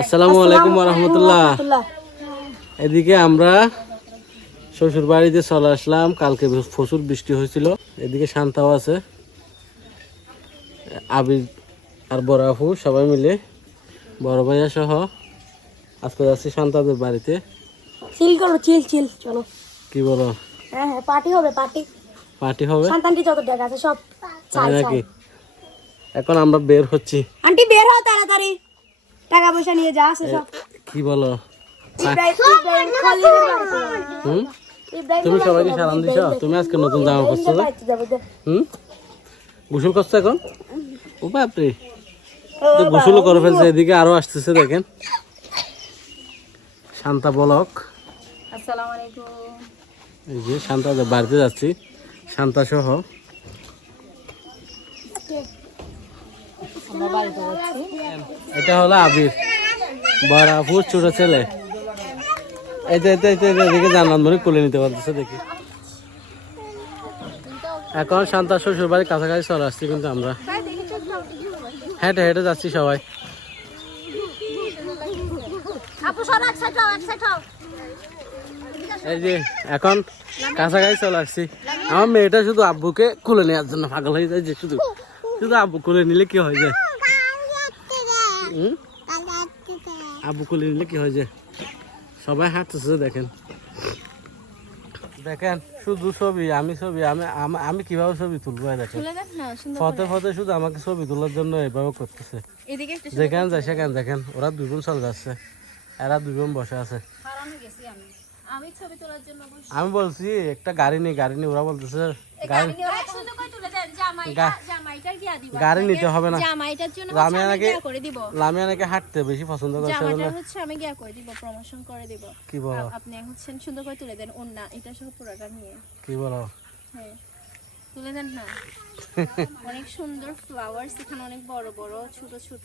আসসালামু আলাইকুম ওয়া রাহমাতুল্লাহ। এদিকে আমরা শ্বশুর বাড়িতে চলে আসলাম। কালকে প্রচুর বৃষ্টি হয়েছিল। এদিকে শান্তাও আছে, আবির আর বড় আপু সবাই মিলে, বড় ভাইয়া সহ আজকে যাচ্ছি শান্তাদের বাড়িতে। চিল করো, চিল চলো। কি বলো? হ্যাঁ পার্টি হবে, পার্টি হবে। শান্তান্টি যত টাকা আছে সব তাই নাকি? এখন আমরা বের হচ্ছি। আন্টি বের হও তাড়াতাড়ি, টাকা পয়সা নিয়ে যা আছে সব। কি বলো? হুম, তুমি সবাইকে সালাম দিছ? তুমি আজকে নতুন জামা পরছো? গোসল করছো এখন? ও বাপরে, গোসল করে ফেলছে। এদিকে আরো আসতেছে, দেখেন শান্তা ব্লক। আসসালামু আলাইকুম। এই যে শান্তাদের বাড়িতে যাচ্ছি, শান্তা সহ। এটা হলো আবির, বড় আপুর ছোট ছেলে। এদিকে জানলাম মনে কোলে নিতে পারতেছে দেখি। এখন শান্তা শ্বশুর বাড়ির কাছাকাছি চলে আসছি, কিন্তু আমরা হেঁটে হেঁটে যাচ্ছি সবাই। এই যে এখন কাছাকাছি চলে আসছি। আমার মেয়েটা শুধু আব্বুকে কোলে নেওয়ার জন্য পাগল হয়ে যায়, যে শুধু শুধু আব্বু কোলে নিলে কি হয় যায়, আব্বু কোলে নিলে কি হয় যায়। সবাই হাঁটতেছে, দেখেন দেখেন শুধু ছবি, আমি ছবি, আমি কিভাবে ছবি তুলবো। দেখেন ফতে ফতে শুধু আমাকে ছবি তোলার জন্য এভাবে করতেছে। যেখানে যায় সেখানে দেখেন ওরা দুই বোন চলে যাচ্ছে, এরা দুই বোন বসে আছে। আমি বলছি একটা গাড়ি নেই, ওরা বলতেছে গাড়ি নিতে হবে না, লামিয়া নাকি হাঁটতে বেশি পছন্দ করে। আমি গিয়া করে দিব, প্রমোশন করে দিব। কি বলো? আপনি হচ্ছেন সুন্দর করে তুলে দেন ওন্না, এটা সহ পুরোটা নিয়ে। কি বলো? হ্যাঁ তুলে দেন না। অনেক সুন্দর ফ্লাওয়ার্স এখানে, অনেক বড় বড় ছোট ছোট।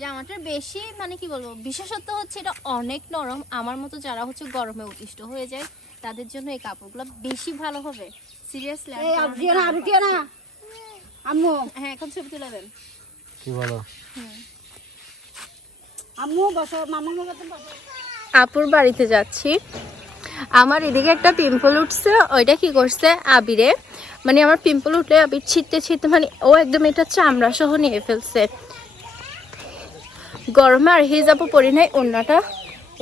জামাটার বেশি মানে কি বলবো, বিশেষত্ব হচ্ছে এটা অনেক নরম। আমার মতো যারা হচ্ছে গরমে অতিষ্ঠ হয়ে যায় তাদের জন্য এই কাপড়গুলো বেশি ভালো হবে। সিরিয়াসলি আম্মু, হ্যাঁ এখন ছবি তুলে দেন। কি বলো? আম্মু বসো, মামু বসো। আপুর বাড়িতে যাচ্ছি। আমার এদিকে একটা পিম্পল উঠছে, ওইটা কি করছে আবিরে, মানে আমার পিম্পল উঠলে আবির ছিটতে মানে ও একদম এটা চামড়া সহ নিয়ে ফেলছে। গরমে আর হিজাবও পরি নাই, ওড়নাটা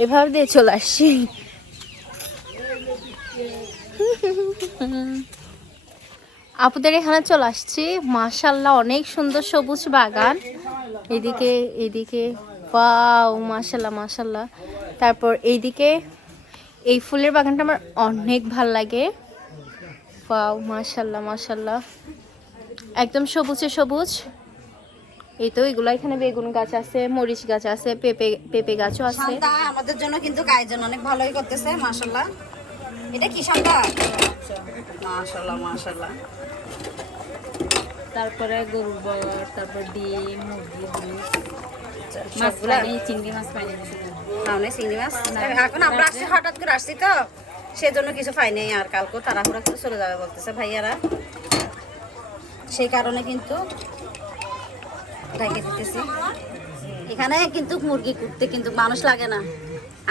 এভাবে দিয়ে চলে আসছি। আপুদের এখানে চলে আসছি। মাশাল্লাহ অনেক সুন্দর সবুজ বাগান। এদিকে ওয়াও মাশাল্লাহ। তারপর এইদিকে এই ফুলের বাগানটা আমার অনেক ভাল লাগে। ওয়াও মাশাল্লাহ একদম সবুজ। এই তো এগুলো, এখানে বেগুন গাছ আছে, মরিচ গাছ আছে, পেঁপে গাছও আছে। আমাদের জন্য কিন্তু আয়োজন অনেক ভালোই করতেছে মাশাআল্লাহ। এটা কি শান্তা? মাশাআল্লাহ। তারপরে গরুর বর, তারপর ডিম, মুরগি, মাছ পানি, চিংড়ি মাছ পানি। চিংড়ি মাছ এখন আমরা আসছি, হঠাৎ করে আসছি তো সেজন্য কিছু পাই নাই। আর কালকেও তাড়াহুড়া করে চলে যাবে বলতেছে ভাইয়ারা, সেই কারণে কিন্তু রেখে দিতেছি। এখানে কিন্তু মুরগি কুটতে কিন্তু মানুষ লাগে না,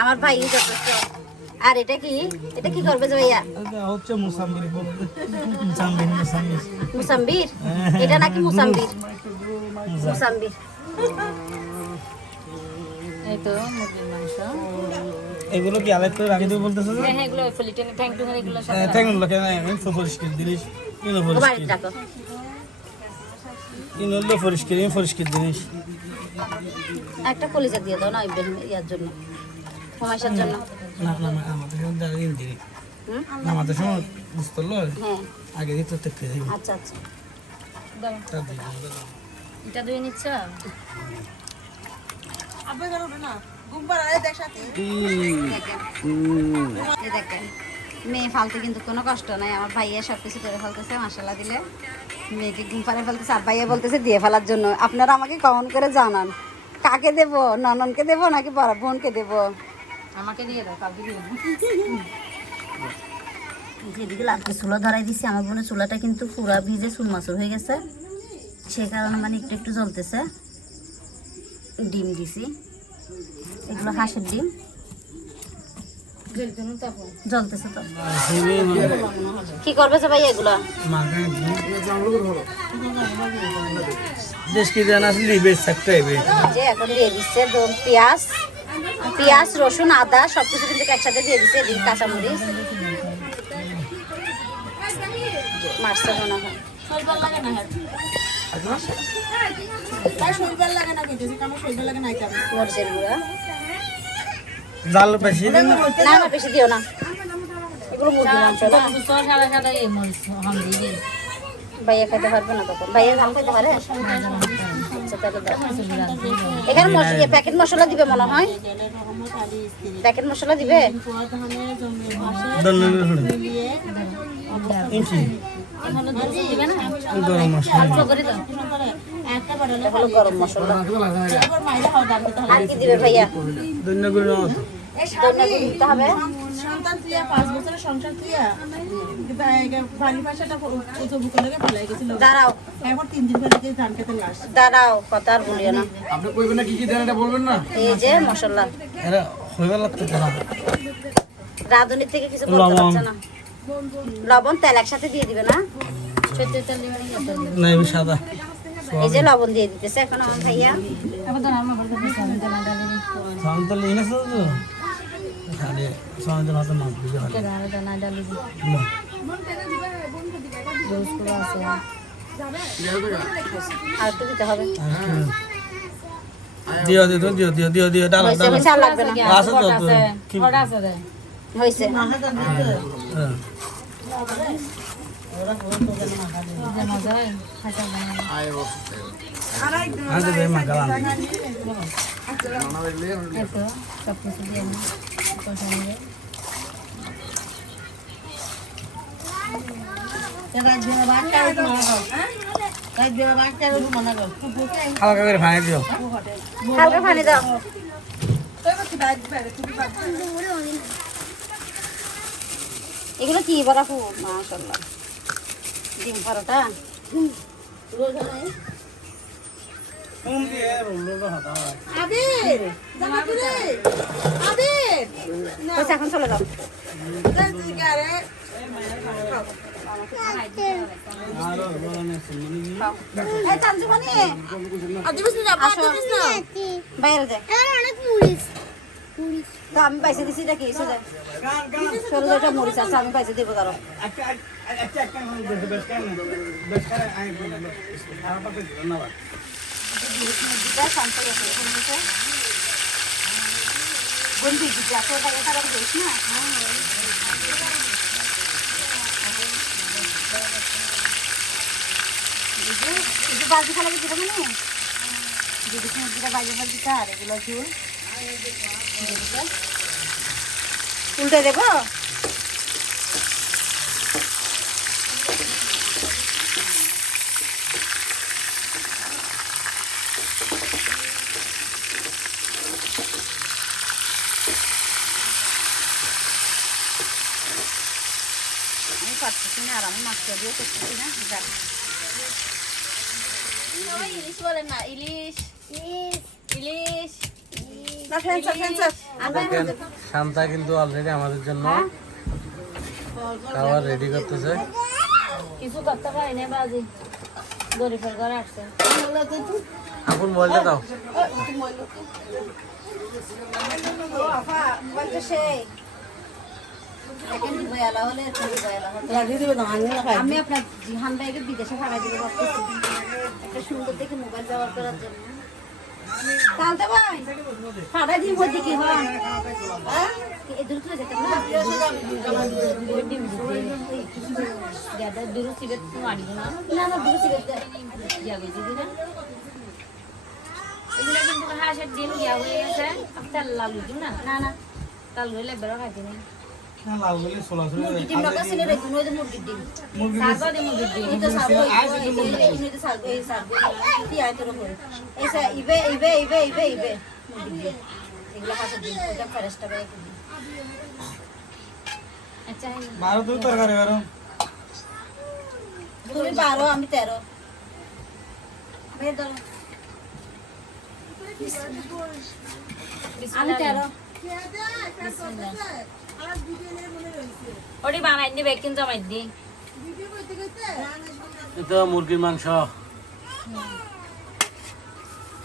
আমার ভাই যথেষ্ট। আর এটা কি করবে যে ভাইয়া? হচ্ছে মুসাম্বির। এটা নাকি মুসাম্বির? এই তো মুরগির মাংস। এগুলো কি আলাদা করে রাখি দেব বলতেছ? হ্যাঁ এগুলো ফলিটেন ট্যাঙ্ক টুঙ্গের এগুলো সাথে ট্যাঙ্কগুলো কেন আমি পরিষ্কার দিলিস? এগুলো পরিষ্কার জিনিস। একটা কলিজা দিয়ে দাও না ইয়ার জন্য, ফমাইশার জন্য। না আমাদের দাঁড়িয়ে দিই। আমাদের সময় বুঝতে লয়। হ্যাঁ আগে দিতে দেখতে যাই। আচ্ছা দাও। এটা দুই নিচ্ছ? দেখেন মেয়ে ফালতে কিন্তু কোনো কষ্ট নাই। আমার ভাইয়া সবকিছু করে ফেলতেছে মাশাআল্লাহ দিলে। মেয়েকে ঘুম পাড়ে ফেলতেছে, আর ভাইয়া বলতেছে দিয়ে ফেলার জন্য। আপনারা আমাকে কমেন্ট করে জানান কাকে দেব, নননকে দেব নাকি বড় বোনকে দেব? আমাকে দিয়ে দাও, কালকে দিয়ে দাও। যেদিকে লাগবে চুলা ধরাই দিচ্ছি। আমার বোনের চুলাটা কিন্তু পুরা ভিজে চুল মাসুর হয়ে গেছে, সে কারণে মানে একটু জ্বলতেছে। ডিম দিছি, এগুলো হাঁসের ডিম। জ্বলতেছে তো, কি করবে যে ভাই এগুলো? দেশ কি জানা আসলে বেশ একটা হবে যে এখন দিয়ে দিচ্ছে পেঁয়াজ, পেঁয়াজ রসুন আদা সবকিছু কিন্তু একসাথে দিয়ে দিচ্ছে, এদিকে কাঁচামরিচ। মাছটা মনে হয় মরিচের গুঁড়া, জাল বেশি দিন না না না বেশি দিও না, এগুলো মুরগির মাংস না। ভাইয়া খাইতে পারবে না তখন, ভাইয়া ঝাল খাইতে পারে? আচ্ছা তাহলে দাও। এখানে প্যাকেট মশলা দিবে মনে হয়, প্যাকেট মশলা দিবে। ইঞ্চি গরম মশলা এটা হলো গরম মশলা। আর কি দিবে ভাইয়া? ধন্য করে নাও তো। ধনিয়া গুঁড়ো দিতে হবে। সন্তান তুইয়া 5 বছরের সংসার তুইয়া বাড়ি পাশাটা উঁচু করে ফেলাই গেছিল। দাঁড়াও এখন 3 দিন পরে যে ধান খেতে লাস দাঁড়াও, কথা আর বলিও না। আপনি কইবেন না কি কি দেন এটা বলবেন না। এই যে মশলা, এরা হইবে লাগতে না। রাঁধুনির থেকে কিছু বলতে পারছে না। লবণ তেল একসাথে দিয়ে দিবে না? না এই সাদা এই যে লবণ দিয়ে দিতেছে এখন আমার ভাইয়া। সান্তল ইনা তো খালি সান্তল হাতে মাছ দিতে হয় আর একটু দিতে হবে। দিও দিও দিও দিও দিও দিও ডাল হয়েছে ডাল হয়েছে, আর লাগবে না। আছে তো কি হয়েছে আরে বে মা গালান হালকা করে ভাঙে দিও হালকা পানি দাও। এগুলো কি বরাফু? মাশাআল্লাহ, ডিম পরোটা। কোন দিয়ে রোলটা হাতা আবির জামা তুলে আবির হয়েছে, এখন চলে যাও। তুই গারে আর বলনে শুনি এই চাঞ্চুমানি আদিবাস না আসো। বাইরে যায় তো আমি পয়সা দিছি, এটা কি সোজা সরু একটা মরিচ আছে, আমি পয়সা দেবো তারও। আচ্ছা আচ্ছা একটা বেশ কেন বেশ করে আই আর পাতে ধন্যবাদ বন্ধু দিদি আছে, বাইরে তারা দেখ না। বাজি খালা দিতে মানে দিদি মুরগিটা বাইরে দিতে, আর এগুলো ঝুল উল্টে দেবো। আমি পারতেছি না, আর আমি মাছটা দিয়ে করতেছি না। ইলিশ বলেন না, ইলিশ ইলিশ। দেখেন শান্তা কিন্তু অলরেডি আমাদের জন্য খাবার রেডি করতেছে। কিছু করতে পারি না বাজি, গরিবের ঘরে আসছে। এখন মোবাইলটা দাও। সেই আমি আপনার জিহান ভাইকে বিদেশে পাঠাই দিতে পারতেছি একটা সুন্দর দেখে মোবাইল ব্যবহার করার জন্য। তাহলে ভাই পাঠাই দিব দিকে হয় এদুর তুলে যেতাম না। দূর সিবেত মারি না, না না দূর ছিল যাবে দিদি না। এগুলো কিন্তু হাঁসের ডিম গিয়া হয়ে গেছে, তেল লাগু না, না না তেল হইলে বেরো খাইতে নেই। না লাল বলে সোলা সোলা মুরগির ডিম রাখা ছিল রে, কোনো যে মুরগির ডিম মুরগি সাগর ডিম দিদি এই তো সারবো এই তো সারবো এই সারবো কি আয় তোর করে এই সা ইবে ইবে ইবে ইবে ইবে মুরগির ডিম এগুলো হাঁসের ডিম ওটা ফরেস্ট টাকা একটু আচ্ছা বারো তুই তরকারি বারো তুমি 12 আমি 13 বের দাও আমি 13 ওটি বানাই দিবে কিন্তু জমাই দি এটা মুরগির মাংস।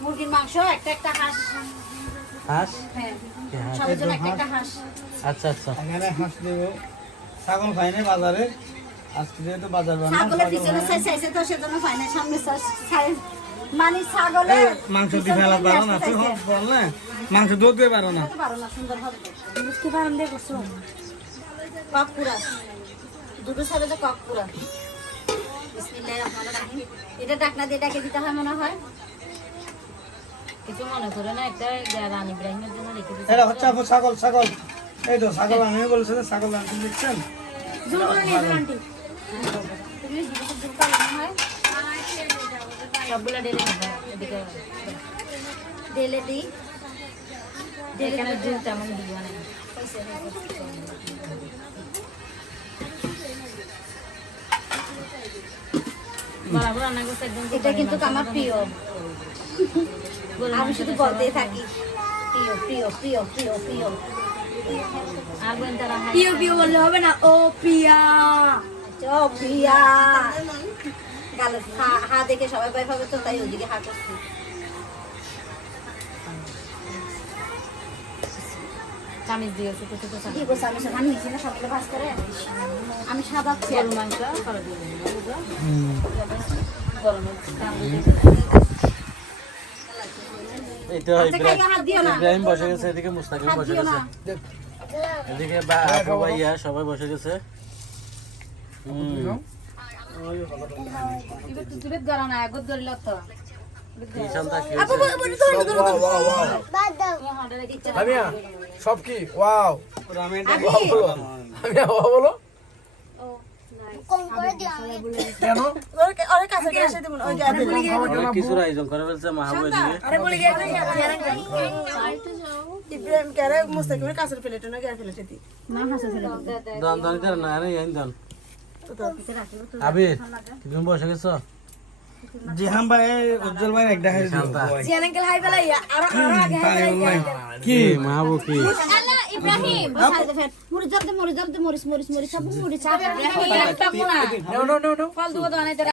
মুরগির মাংস একটা একটা হাঁস হাঁস? হ্যাঁ কি হাঁস? সবার জন্য একটা একটা হাঁস আচ্ছা আচ্ছা। এখানে হাঁস দেবো, ছাগল খাই না বাজারে, আজকে যেহেতু বাজার বানা ছাগলের পিছনে চাইছে তো সেজন্য পাই না, সামনে সাইজ মানে ছাগলে মাংস দিয়ে ফেলা পারো না, তুই বল না মাংস দুধ দিয়ে পারো না। পারো না সুন্দর ভাবে বুঝতে পারেন দিয়ে করছো কক পুরা দুটো সাইডে তো কক পুরা। বিসমিল্লাহির রহমানির রহিম। এটা ডাকনা দিয়ে ডাকে দিতে হয় মনে হয়। কিছু মনে করে না, একটা রানী ইব্রাহিমের জন্য রেখে দিতে এটা হচ্ছে আপু ছাগল, ছাগল এই তো ছাগল, আমি বলেছি যে ছাগল আনতে দেখছেন। তুমি জিনিসের জন্য পারো মনে হয় সবগুলা ডেলে নেবে এদিকে ডেলে দিই এখানে দুধ তেমন দিব না বরাবর রান্না করতে একদম এটা কিন্তু আমার প্রিয়, আমি শুধু বলতেই থাকি প্রিয় প্রিয় প্রিয় প্রিয় প্রিয় আর বোন তারা প্রিয় প্রিয় বললে হবে না, ও প্রিয়া ও প্রিয়া গালে হা দেখে সবাই ভয় পাবে তো, তাই ওদিকে হা করছি। কামিজ দিয়েছে তো তো কি করছে আমি সাধারণ নিচ্ছি না সবগুলো ভাজ করে আমি সাদাচ্ছি আর গরু মাংস করে দিয়ে গরম এটা হাত দিও না ইব্রাহিম বসে গেছে, এদিকে মুস্তাকিম বসে গেছে, এদিকে আপু ভাইয়া সবাই বসে গেছে। তুই গরম না আগত ধরল তো কি শান্তা কি আপু ভাবিয়া সব কি ওয়াও, রামেনটা বলো, আমি ওয়া বলো কেন ওরে কাছে গিয়ে এসে দিমু ওই অনেক কিছুর আয়োজন করে ফেলছে মাহবুব এদিকে। ইব্রাহিম কারে মুস্তাকিমের কাছের প্লেটে না গিয়ে প্লেটে দি দান দান করে না আরে ইয়ান দান। আবির তুমি বসে গেছো? জিহান ভাই উজ্জ্বল ভাই একটা হাই দিও জিয়ান আঙ্কেল হাই বেলাই আর আগে কি মাহবুব কি আল্লাহ ইব্রাহিম মুড়ি জলদি মুড়ি জলদি মরিস মরিস মরিস সব মুড়ি চা নো নো নো নো ফল দুটো আনাই